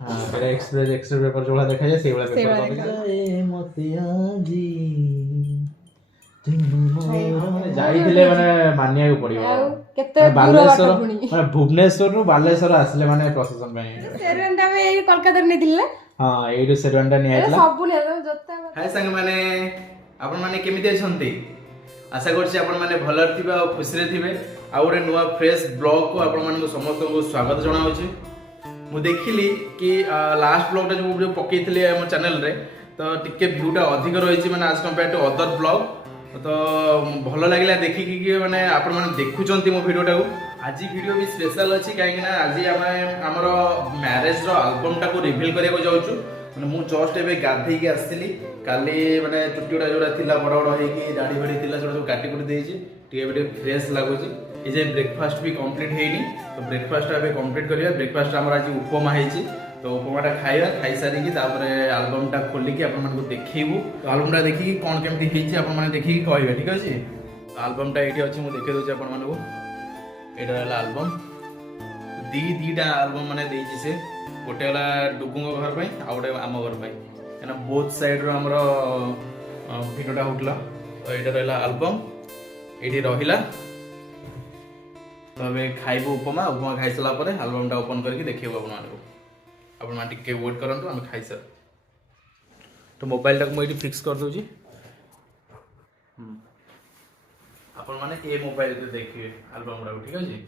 हां एटा express paper जोला देखा जाय से वाला पेपर ए मोतिया जी तुम जाइथिले माने मानिया को पड़ियो केते बालेश्वर माने भुवनेश्वर रु बालेश्वर आसले माने प्रशासन ପାଇଁ सेरवेंटा में एई कोलकाता ने दिले हां एई सेरवेंटा नि आइला सब ले जोता हाय संग माने आपण माने केमिते छंती आशा करछि आपण माने भलर थिबा और खुशी रे थिबे आ ओरे नुवा फ्रेश ब्लॉग को आपण माने समस्त को स्वागत जणाउछि मु देखिली कि लास्ट ब्लॉग जो पकेइथिले हम चैनल रे तो टिके व्यूटा अधिक रहिछि माने आज कंपेयर टू अदर ब्लॉग तो भल लगिला देखि कि माने आपण माने देखुचंती मो वीडियोटा को आज वीडियो भी स्पेशल अछि काहे ना आज हमर मैरिज रो एल्बम टा को रिवील करिया को जाउछु माने मु जस्ट एबे गाधै के आस्थिली काली माने चुट्टीडा जोडा थिला बड़ बड़ हे कि दाढ़ी बड़ी थिला सब काटी कुटी देछि टिके एबे फ्रेश लागुछि ए जे ब्रेकफास्ट भी कंप्लीट हेइनी तो ब्रेकफास्ट एबे कंप्लीट करिया ब्रेकफास्ट हमर आज उपमा हेछि तो उपमाटा खाइबा खाइ सारी कि तापर एल्बम टा खोली कि आपण मानको देखैबु तो एल्बम टा देखि कि कोन केमति हेछि आपण माने देखि कि कहबे ठीक अछि एल्बम टा एठी अछि मु देखै दोछि आपण मानको एटा हला एल्बम दीटा एल्बम माने देछि से गोटे हला डुगुंग घर पई आ गोटे आम घर पई एना बोथ साइड रो हमरो भिडियोटा होटला तो एटा रहला एल्बम एठी रहिला तो अबे खाइबो उपमा उपमा खाइ सला परे एल्बम टा ओपन करके देखिबो आपण मानको आपण मान टिके वेट करंतु हम खाइ सर तो मोबाइल टा को एठी फिक्स कर दोजी आपण माने ए मोबाइल रे देखिए एल्बम रा ठीक अछि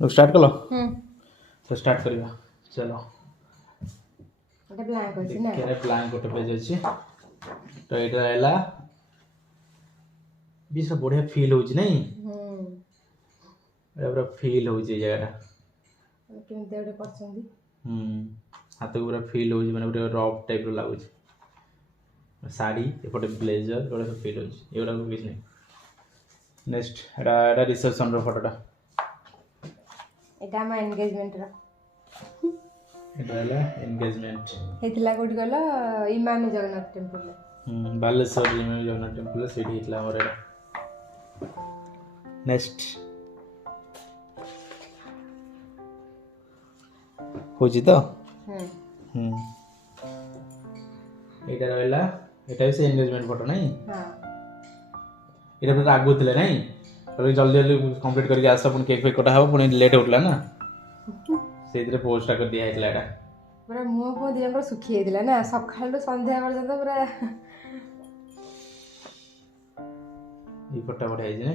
तो स्टार्ट कलो तो स्टार्ट करिया चलो ओटे ब्लैंक अछि ना केरे ब्लैंक गोटे पेज अछि तो एटा आइला भी सब बढ़िया फील होछि नै एबरा फील होछि जगहटा केमते ओटे करछंदी हाथ को पूरा फील होछि माने पूरा रॉफ टाइप रो लागुछि साड़ी एपटे ब्लेजर गोटे सब फील होछि एवडा को किछ नै नेक्स्ट एटा रिसेप्शन रो फोटोटा एटा मा एंगेजमेंट रा एटा हला एंगेजमेंट हेतिला कोडी गला इमामी जगन्नाथ टेंपल बालेश्वर इमामी जगन्नाथ टेंपल सेठी हेतिला हमर एटा नेक्स्ट होजी तो एटा रहला एटा से एंगेजमेंट फोटो नै हां एटा पूरा आगु थिले नै जल्दी जल्दी कंप्लीट करके आस अपन केक फेक कटा हबो पुनी लेट होतला ना सेदिरे पोस्ट कर दिया हेतला एटा पूरा मुंह को दिया पर सुखी हेतला ना सखाल संध्या पर्यंत पूरा ई फोटो बढ़िया है नै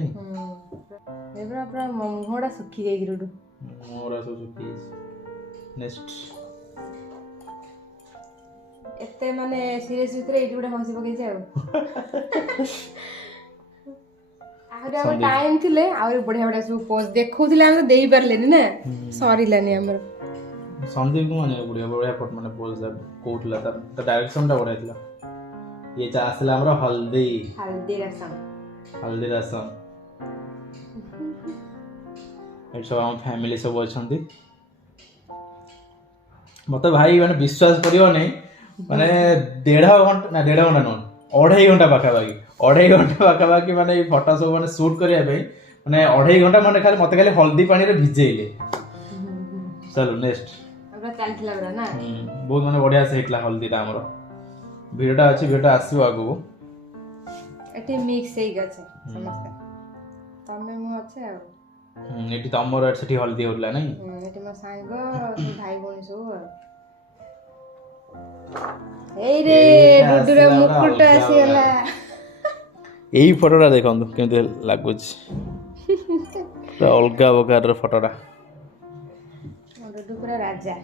ए पूरा मुंहडा सुखी गई गिरुडू मोरा सब सुखी नेक्स्ट एते माने सीरियस भितर एटी गुडा हंसी पकै जाऊ आरे हम टाइम थिले आरे बढ़िया बढ़िया सब पोज देखौथिले हम तो देई परलेनी ना सॉरी लानी हमर संदीप को माने बढ़िया बढ़िया फोटो माने पोज दा कोटला त डायरेक्शन ता बढ़िया थिला ये चासला हमर हल्दी रसम ए सब हम फैमिली सब अछंती मते भाई माने विश्वास करियो नै माने 1.5 घंटा न 2.5 घंटा पाखा बाकी माने फोटो सब माने शूट करिया पे माने 2.5 घंटा माने खाली मते खाली हल्दी पानी रे भिजेइले चलो नेक्स्ट हमरा चलथिला बरा ना बहुत माने बढ़िया से हेतला हल्दी ता हमरो वीडियोटा अछि वीडियो आसीबो आगु एटी मिक्स हेइ गछ समस्त तमे मु अछि आ एटी तमरो सेठी हल्दी होतला नै एटी म सांग भाई बोनी सब एई रे डुडुरा मुकुट आसीला एई फोटोटा देखंतु केमते लागुछ तो अलगा बकार फोटोटा डुडु पूरा राजा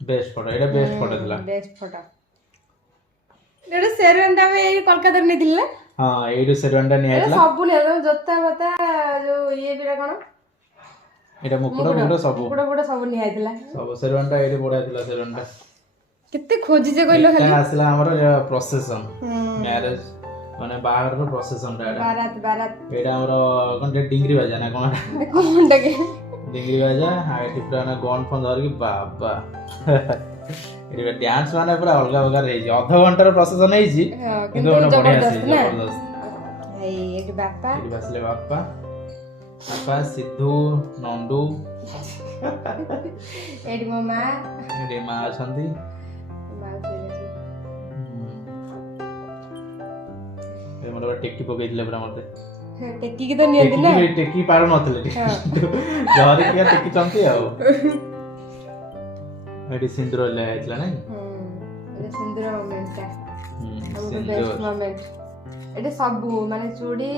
बेस्ट फोटो एटा बेस्ट फोटो दिला बेस्ट फोटो एटा सेरवेंटा में एई कोलकाता ने दिले हां एई सेरवेंटा ने आइला सब ले जोता बता जो ये बिरा कोन एटा मुकुट सब नि आइतला सब सेरवेंटा एडी बडा दिला सेरवेंटा कितने खोजी जे कइलो खाली आसला हमर प्रोसेसन मैरिज माने बाहर रो प्रोसेसन बारात एटा हमर कोन डिंगरी बाजा ना कोनटा के डिंगरी बाजा हाय टिपरा ना गन फोन धर के बाबा एडी डांस माने पूरा अलगा अलगा रही जी आधा घंटा रो प्रोसेसन है जी किंतु बढ़िया से जबरदस्त ଏଠି ବାପା ଏଠି ବସିଲେ ବାପା ସିଧୁ ନଣ୍ଡୁ ଏଠି ମୋ ମା ଏଠି ମା ଅଛନ୍ତି। ମୋର ଟେକି ପକେଇଥିଲେ ପୁରା ମତେ ଟେକିକି ତ ନିଅନ୍ତି ନା ଟେକି ପାରୁ ନଥିଲେ ଧରିକି ଟେକିଛନ୍ତି ଆଉ। ଏଠି ସିନ୍ଦୁର ହେଇଥିଲା ନାଇଁ ସିନ୍ଦୁର ମୋମେଣ୍ଟଟା ବେଷ୍ଟ ମୋମେଣ୍ଟ। ଏଠି ସବୁ ମାନେ ଚୁଡ଼ି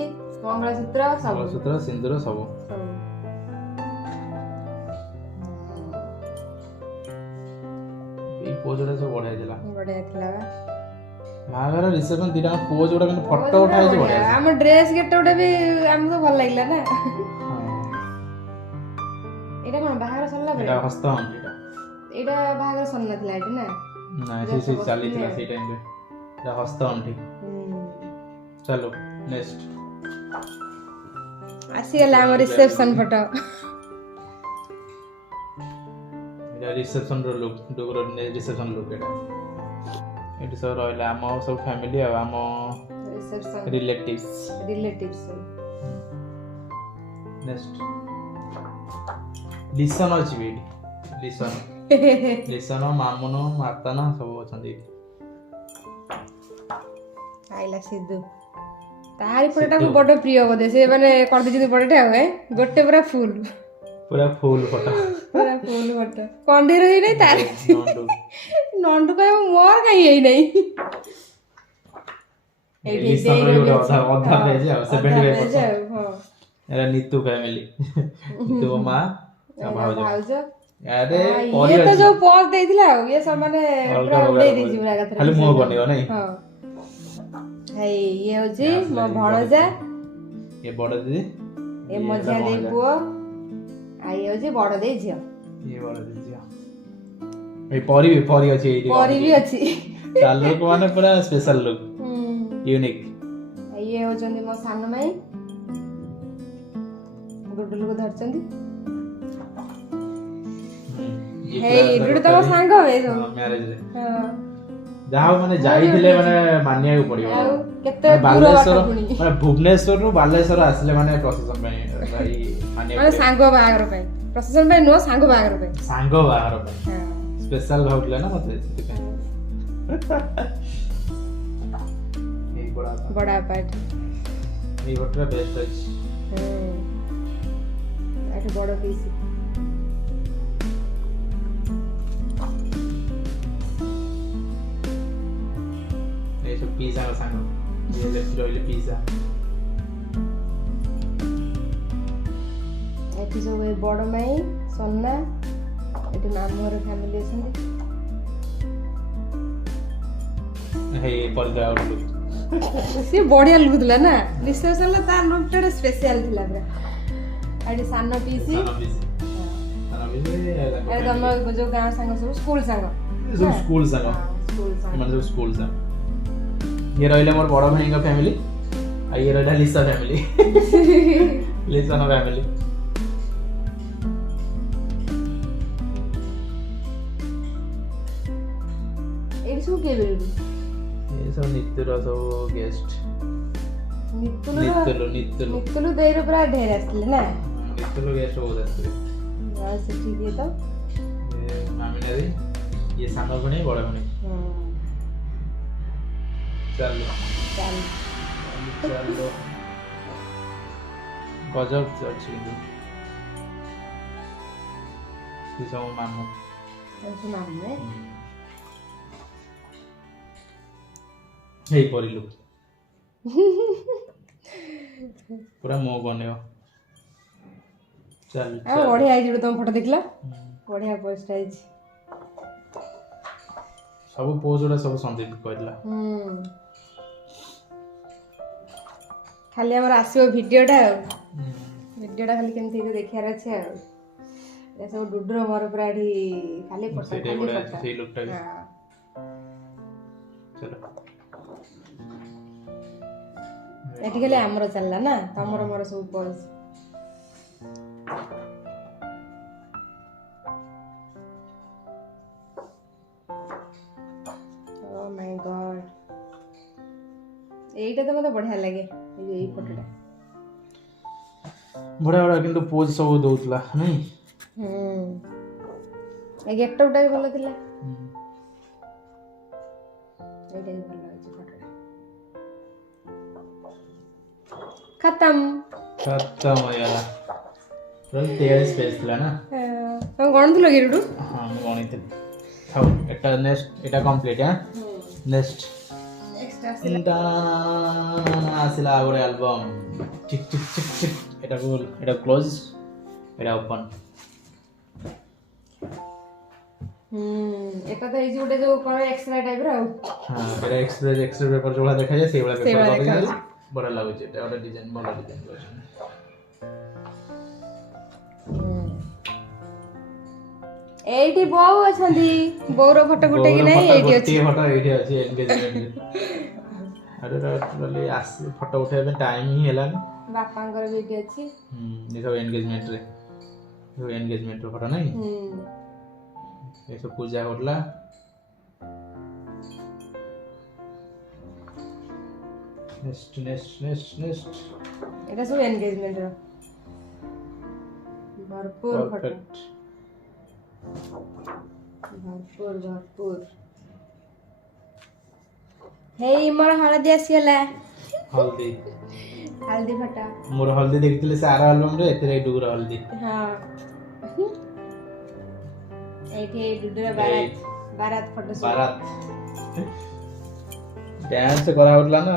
ମଙ୍ଗଳସୂତ୍ର ସିନ୍ଦୁର ସବୁ ଏଇ ପୋଜ ଗୁଡା ସବୁ ବଢିଆ ଥିଲା ବା ବାହାଘର ରିସେପସନ ଦିଟା ପୋଜ ଗୁଡା କିନ୍ତୁ ଫଟୋ ଉଠା ହେଇଛି ବଢିଆ। ଆମ ଡ୍ରେସ କେତେ ଗୁଡା ବି ଆମକୁ ଭଲ ଲାଗିଲା ନା। ଏଇଟା କଣ ବାହାଘର ସରିଲା ପରେ? ଏଇଟା ହସ୍ତଗଣ୍ଠି ଏଇଟା ବାହାଘର ସରିନଥିଲା ଏଠି ନା? ନା ସେ ଚାଲିଥିଲା ସେଇ ଟାଇମରେ ଏଇଟା ହସ୍ତଗଣ୍ଠି। ଚାଲୁ ନେକ୍ସଟ ଆସିଗଲା ଆମ ରିସେପସନ ଫଟୋ। ଏଇଟା ରିସେପସନ ର ଲୁକ୍ ଡୁଗୁର ରିସେପସନ ଲୁକ୍ ଏଇଟା। ଏଠି ସବୁ ରହିଲା ଆମ ସବୁ ଫ୍ୟାମିଲି ଆଉ ଆମ ରିଲେଟିଭ୍ସ। ନେକ୍ସଟ ଲିସନ ଅଛି ବି ଏଠି ଲିସନ ମାମୁନ ମାତାନ ସବୁ ଅଛନ୍ତି ଏଠି। ଆଇଲା ସିଧୁ ତାରି ଫଟୋଟାକୁ ବଡ ପ୍ରିୟ ବୋଧେ ସେ ମାନେ କରିଦେଇଛନ୍ତି ବଡଟେ ଆଉ ଗୋଟେ ପୁରା ଫୁଲ ଫଟୋ କଣ୍ଡିର ହେଇନାହିଁ ତାର ନଣ୍ଡୁ କହିବ ମୋର କାହିଁ ହେଇନାହିଁ। ନିତୁ ଫ୍ୟାମିଲି ନିତୁ ମା ଭାଉଜ ଇଏ ତ ଯୋଉ ପଜ ଦେଇଥିଲା ଆଉ ଇଏ ସେମାନେ ପୁରା ଉଡେଇ ଦେଇଛି ପୁରା କଥା ଖାଲି ମୁହଁ ବନେଇବ ନାଇଁ। ଇଏ ହଉଛି ମୋ ଭଣଜା ଏ ବଡ ଦିଦି ଏ ମଝିଆ ଦେଇ ପୁଅ ଆଉ ଇଏ ହଉଛି ବଡ ଦେଇ ଝିଅ। ଏଇ ପରି ଅଛି ଏଇଠି ପରି ବି ଅଛି ତା ଲୁକ୍ ମାନେ ପୁରା ସ୍ପେଶାଲ ଲୁକ୍ ୟୁନିକ୍। ଇଏ ହଉଛନ୍ତି ମୋ ସାନ ମାଇଁ ଡୁଡୁଲୁକୁ ଧରିଛନ୍ତି। ଡୁଡୁ ତ ମୋ ସାଙ୍ଗ ମ୍ୟାରେଜରେ ଯାହା ହଉ ମାନେ ଯାଇଥିଲେ ମାନେ ମାନିବାକୁ ପଡିବ। କେତେ ବାଲେଶ୍ୱର ମାନେ ଭୁବନେଶ୍ୱରରୁ ବାଲେଶ୍ୱର ଆସିଲେ ମାନେ ପ୍ରସେସନ ପାଇଁ ସାଙ୍ଗ ବାହାଘର ପାଇଁ ପ୍ରସେସନ ପାଇଁ ନୁହଁ ସାଙ୍ଗ ବାହାଘର ପାଇଁ ସ୍ପେଶାଲ ଭାବୁଥିଲେ ନା ମତେ ସେଥିପାଇଁ। ବଡ ବାପା ଏଇ ଫଟୋଟା ବେଷ୍ଟ ଅଛି। ଏଠି ବଡ ପିସ୍ ଏ ସବୁ ପିସା ସାଙ୍ଗ ଇଏ ଲେଫ୍ଟ ରହିଲେ ପିସା। ଏଠି ସବୁ ଏ ବଡ ମାଇଁ ସନ୍ନା ଏଠି ମାମୁଁର ଫ୍ୟାମିଲି ଅଛନ୍ତି। ସିଏ ବଢିଆ ଲୁକ୍ ଥିଲା ନା ରିସେପସନ ତା ଲୁକ୍ ଟା ସ୍ପେଶାଲ ଥିଲା ପୁରା। ଏଠି ସାନ ପିସି ତମ ଯୋଉ ଗାଁ ସାଙ୍ଗ ସବୁ ସ୍କୁଲ ସାଙ୍ଗ ଇଏ ରହିଲେ ମୋର ବଡ ଭାଇଙ୍କ ଫ୍ୟାମିଲି ଆଉ ଇଏ ରହିଲା ଲିସା ଫ୍ୟାମିଲି ଲିସାନ ଫ୍ୟାମିଲି। ଏଇଠି ସବୁ କିଏ ବେଲୁ ଏ ସବୁ ନିତୁର ସବୁ ଗେଷ୍ଟ ନିତୁଲୁ ଦେଇର ପୁରା ଢେର ଆସିଥିଲେ ନା ନିତୁଲ ଗେଷ୍ଟ ବହୁତ ଆସିଥିଲେ। ସେଠି କିଏ ତ ମାମିନାରୀ ଇଏ ସାନ ଭଉଣୀ ବଡ ଭଉଣୀ। ଚାଲୁ ଗଜବ ଅଛି କିନ୍ତୁ ସେ ସବୁ ମାମୁଁ ହେଇ ପରିଲୁ ପୁରା ମୋ ବନେଇବ। ଚାଲୁ ବଢିଆ ହେଇଛି ତମ ଫଟୋ ଦେଖିଲ ବଢିଆ ପୋଷ୍ଟ ହେଇଛି। ସବୁ ପୋଜ ଗୁଡା ସବୁ ସନ୍ଦୀପ କହିଥିଲା। ଖାଲି ଆମର ଆସିବ ଭିଡିଓଟା ଖାଲି କେମିତି ଦେଖିବାର ଅଛି ଆଉ। ସବୁ ଡୁଡୁର ମୋର ପୁରା ଏଠି ଖାଲି ଫଟୋ ସେଇ ଲୁକଟା ବି ଚलो ଏଠି ଖାଲି ଆମର ଚାଲିଲା ନା ତମର ମୋର ସବୁ ପୋଜ। Oh my God, ଏଇଟା ତ ମତେ ବଢିଆ ଲାଗେ। ଏଇ ଫଟୋଟା ବଢିଆ ବଢିଆ କିନ୍ତୁ ପୋଜ ସବୁ ଦଉଥିଲା ନାଇଁ ଏ ଗେଟଅପଟା ବି ଭଲ ଥିଲା ଏଇଟା ବି ଭଲ ହେଇଛି ଫଟୋଟା ଖତମ ହେଇଗଲା 23 पेज ଥିଲା ନା ତମେ ଗଣୁଥିଲ କି ଡୁଡୁ? ହଁ ମୁଁ ଗଣିଥିଲି ଥାଉ ଏଟା ନେକ୍ସଟ ଏଟା କମ୍ପ୍ଲିଟ ହଁ ନେକ୍ସଟ ଆସିଲା ଗୋଟେ ଆଲବମ୍ ଠିକ ଠିକ ଠିକ ଠିକ ଏଟା କ୍ଲୋଜ ଏଟା ଓପନ ଏଟା ତ ହେଇଛି ଗୋଟେ ଯୋଉ କଣ ଏକ୍ସଟ୍ରା ଟାଇପର ଆଉ ହଁ ଏଟା ଏକ୍ସଟ୍ରା ପେପର ଯୋଉଟା ଦେଖାଯାଏ ସେଇଭଳିଆ ପେପର ଦେଖାଯାଏ ବଢିଆ ଲାଗୁଛି ଏଟା ଗୋଟେ ଡିଜାଇନ ଭଲ ଡିଜାଇନ କରିଛନ୍ତି ଏଇଠି ବୋଉ ଅଛନ୍ତି ବୋଉର ଫଟୋ ଫୁଟେଇକି ନାହିଁ ଏଇଠି ଅଛି ଫଟୋ ଏଇଠି ଅଛି ଏନଗେଜମେଣ୍ଟ ଆରେ really ଆସି ଫଟୋ ଉଠେଇବା ପାଇଁ ଟାଇମ ହିଁ ହେଲାନି ବାପାଙ୍କର ବି ଏଇଠି ଅଛି ଏ ସବୁ ଏନଗେଜମେଣ୍ଟ ର ଫଟୋ ନାହିଁ ଏ ସବୁ ପୂଜା କରୁଲା ନେକ୍ସଟ এটা সব এনগেজমেন্ট র ভরপুর ফটো ভরপুর হেই মোর হলদি আসিলা हल्दी फटा मोर हल्दी देखिले से आर एल्बम रे एतरे डुगुर हल्दी हां एठी डुडुर बारात फोटो बारात डांस करा होतला ना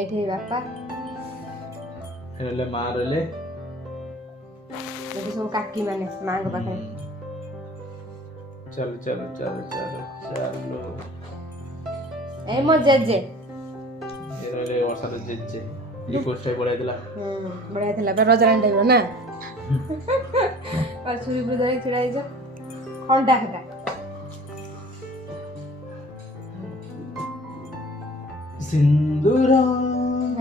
एठी बापा हेले मां रेले एठी सब काकी माने मां को पाखे चल ए मो जेजे ये रेले वर्षा तो जेजे ये पोस्ट है बढ़िया थिला रजरान टाइप ना और छुरी पर धरे छिड़ाई जा खंडा खटा सिंदूरा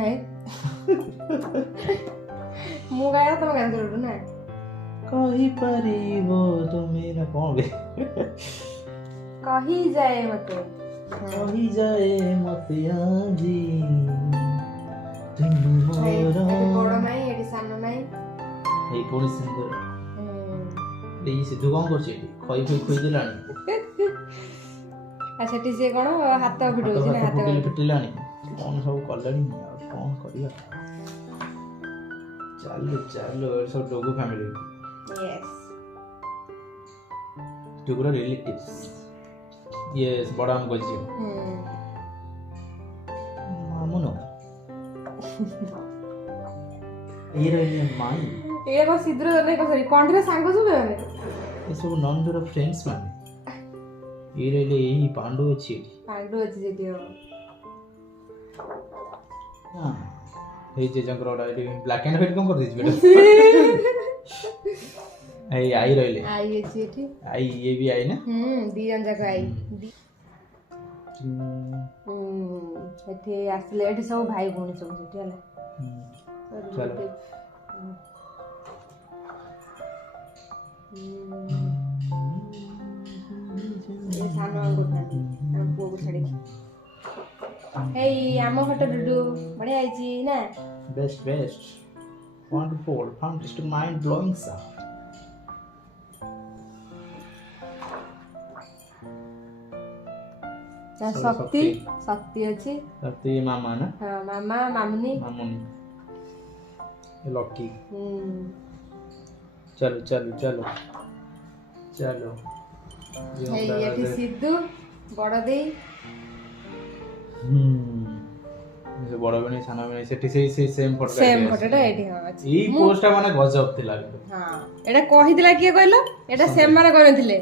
है मु गाया तुम गान करू ना कहि परिबो तुमे ना कोन बे कहि जाए मते कहि जाए मते आजी तुम मोरा बड़ नाही एडी सानो नाही ए पुणी सिंदूर ए सिद्धू कोन करछि खई दिलानी आ सेठी से कोन हाथ भिडोछि ना हाथ फिटिलानी कोन सब कलनी कोन करिया चलो सब डोगू फैमिली यस डोगू रिलेटिव्स यस बड़ा हम गजी मामुनो ये रे माई ये को सिद्र दने को सरी कोंडरे सांग सब माने ये सब नॉन डोर फ्रेंड्स माने ये रे एही पांडु अछि जेती हो हां हे जे जंगरोडा ए ब्लैक एंड व्हाइट कोन कर दिस बेटा आई रहले आई अछि एठी आई ये भी आई ना दी जन जाक आई एठी आसले एठी सब भाई भौणी सब सेठी हला चलो ये सानो अंगुर खाती हम पुओ को छाड़ी हे आमो फोटो डुडू बढ़िया आइची ना best wonderful fantastic mind blowing सा शक्ति अछि शक्ति मामा ना हां मामा मामनी लकी चलो हे ये सिद्धू बड़ दे से बड़ बनी साना बनी सेठी से सेम फोटोटा एठी हां अछि ई पोस्टटा माने गजब थिला हां एटा कहि दिला किए कहलो एटा सेम माने करनथिले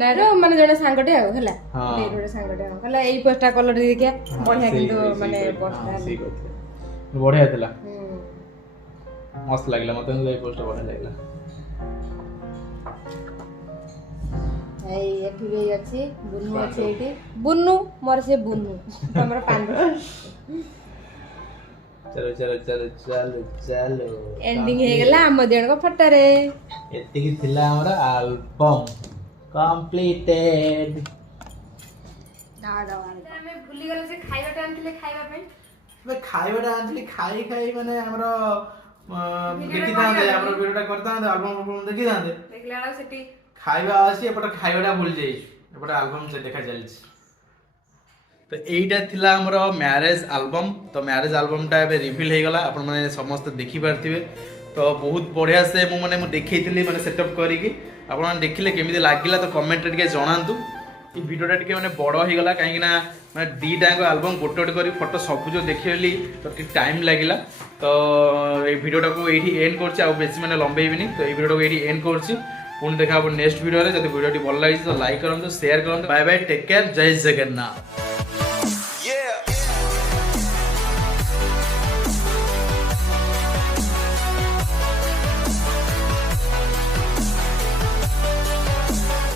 ना रो माने जने सांगटे आ हला दे रो सांगटे आ हला एई पोस्टटा कलर देखिया बढ़िया किंतु माने पोस्टटा बढ़िया थिला मस्त लागला मते एई पोस्टटा बढ़िया लागला ए एठी भी अछि बुन्नू अछि एठी बुन्नू मोर से बुन्नू हमर पांडु चलो एंडिंग हे गेला हम देण को फोटो रे एति की थिला हमरा एल्बम कंप्लीटेड ଆମେ ଭୁଲିଗଲେ ସେ ଖାଇବାଟା ଆଣିଥିଲେ ଖାଇବା ପାଇଁ ଖାଇବାଟା ଆଣିଥିଲି ଖାଇ ଖାଇ ମାନେ ଆମର ଦେଖିଥାନ୍ତେ ଆମର ଭିଡ଼ିଓଟା କରିଥାନ୍ତେ ଆଲବମ୍ ଦେଖିଥାନ୍ତେ ଦେଖିଲା ବେଳକୁ ସେଠି ଖାଇବା ଅଛି ଏପଟେ ଖାଇବାଟା ଭୁଲି ଯାଇଛୁ ଏପଟେ ଆଲବମ୍ ସେ ଦେଖା ଚାଲିଛି। ତ এইটা ଥିଲା ଆମର ମ୍ୟାରେଜ ଆଲବମ୍। ତ ମ୍ୟାରେଜ ଆଲବମ୍ଟା ଏବେ ରିଭିଲ୍ ହେଇଗଲା ଆପଣମାନେ ସମସ୍ତେ ଦେଖିପାରିଥିବେ। ତ ବହୁତ ବଢ଼ିଆ ସେ ମୁଁ ଦେଖେଇଥିଲି ମାନେ ସେଟଅପ୍ କରିକି ଆପଣମାନେ ଦେଖିଲେ କେମିତି ଲାଗିଲା ତ କମେଣ୍ଟରେ ଟିକେ ଜଣାନ୍ତୁ। এই ভিডিওটা ଟିକେ মানে বড় ହେଇଗଲା କାହିଁକି ନା ମାନେ ଦୁଇଟାଙ୍କ ଆଲବମ୍ ଗୋଟେ ଗୋଟେ କରି ଫଟୋ ସବୁ ଯୋଉ ଦେଖିଲି ତ ଟିକେ ଟାଇମ୍ ଲାଗିଲା। ତ এই ভিডিওটাକୁ ଏଇଠି ଏଣ୍ଡ କରୁଛି ଆଉ ବେଶୀ ମାନେ ଲମ୍ବେଇବିନି। ତ এই ভিডিওটাକୁ ଏଇଠି ଏଣ୍ଡ କରୁଛି ପୁଣି ଦେଖା ହେବ ନେକ୍ସଟ ଭିডিଓରେ। ଯଦି ଭିଡ଼ିଓଟି ଭଲ ଲାଗିଛି ତ ଲାଇକ୍ କରନ୍ତୁ ସେୟାର କରନ୍ତୁ। ବାଏ ବାଏ ଟେକ୍ କେୟାର ଜୟ ଜଗନ୍ନାଥ।